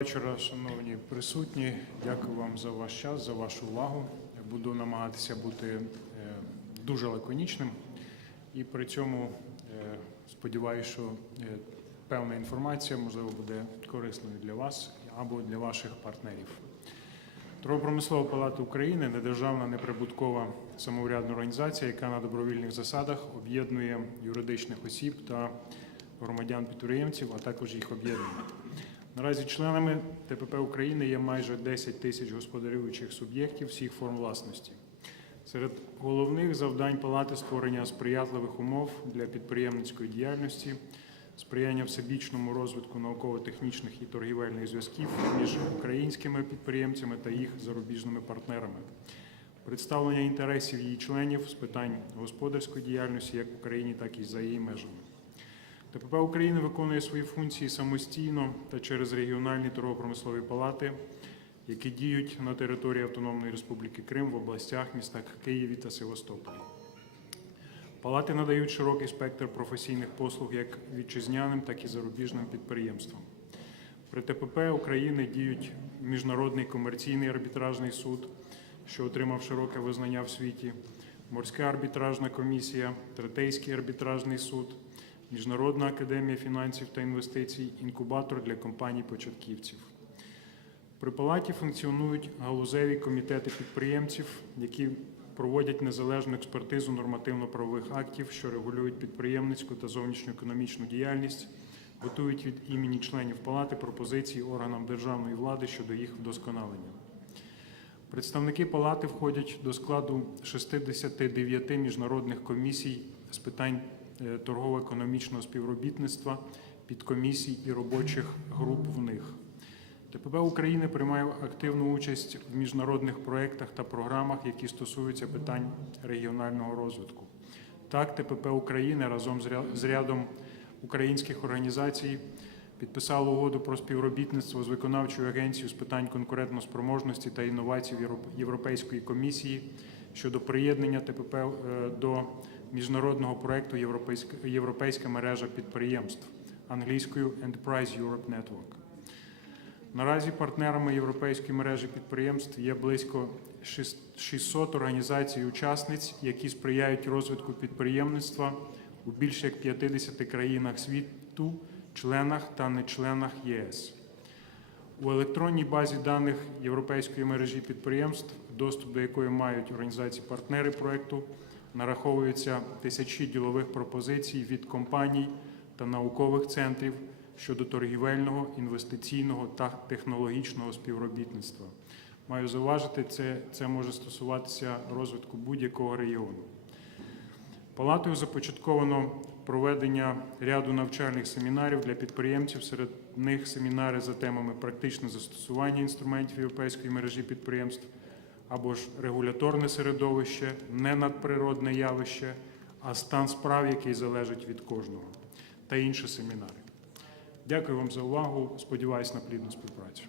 Вечора, шановні присутні, дякую вам за ваш час, за вашу увагу. Буду намагатися бути е, дуже лаконічним і при цьому е, сподіваюся, що е, певна інформація можливо буде корисною для вас або для ваших партнерів. Торгово-промислова палата України недержавна неприбуткова самоврядна організація, яка на добровільних засадах об'єднує юридичних осіб та громадян-підприємців, а також їх об'єднання. Наразі членами ТПП України є майже 10 тисяч господарюючих суб'єктів всіх форм власності. Серед головних завдань палати створення сприятливих умов для підприємницької діяльності, сприяння всебічному розвитку науково-технічних і торгівельних зв'язків між українськими підприємцями та їх зарубіжними партнерами, представлення інтересів її членів з питань господарської діяльності як в Україні, так і за її межами. ТПП України виконує свої функції самостійно та через регіональні торгово-промислові палати, які діють на території Автономної Республіки Крим в областях, містах Києві та Севастополі. Палати надають широкий спектр професійних послуг як вітчизняним, так і зарубіжним підприємствам. При ТПП України діють Міжнародний комерційний арбітражний суд, що отримав широке визнання в світі, Морська арбітражна комісія, Третейський арбітражний суд, Міжнародна академія фінансів та інвестицій, інкубатор для компаній-початківців. При палаті функціонують галузеві комітети підприємців, які проводять незалежну експертизу нормативно-правових актів, що регулюють підприємницьку та зовнішньоекономічну діяльність, готують від імені членів палати пропозиції органам державної влади щодо їх вдосконалення. Представники палати входять до складу 69 міжнародних комісій з питань торгово-економічного співробітництва, підкомісій і робочих груп в них. ТПП України приймає активну участь в міжнародних проєктах та програмах, які стосуються питань регіонального розвитку. Так, ТПП України разом з рядом українських організацій підписало угоду про співробітництво з виконавчою агенцією з питань конкурентноспроможності та інновацій Європейської комісії щодо приєднання ТПП е, до міжнародного проєкту Європейська, мережа підприємств англійською Enterprise Europe Network. Наразі партнерами європейської мережі підприємств є близько 600 організацій і учасниць, які сприяють розвитку підприємництва у більше як 50 країнах світу, членах та нечленах ЄС. У електронній базі даних Європейської мережі підприємств, доступ до якої мають організації-партнери проекту, нараховуються тисячі ділових пропозицій від компаній та наукових центрів щодо торгівельного, інвестиційного та технологічного співробітництва. Маю зауважити, це, це може стосуватися розвитку будь-якого регіону. Палатою започатковано проведення ряду навчальних семінарів для підприємців. Серед них семінари за темами практичне застосування інструментів європейської мережі підприємств або ж регуляторне середовище, не надприродне явище, а стан справ, який залежить від кожного, та інші семінари. Дякую вам за увагу. Сподіваюсь на плідну співпрацю.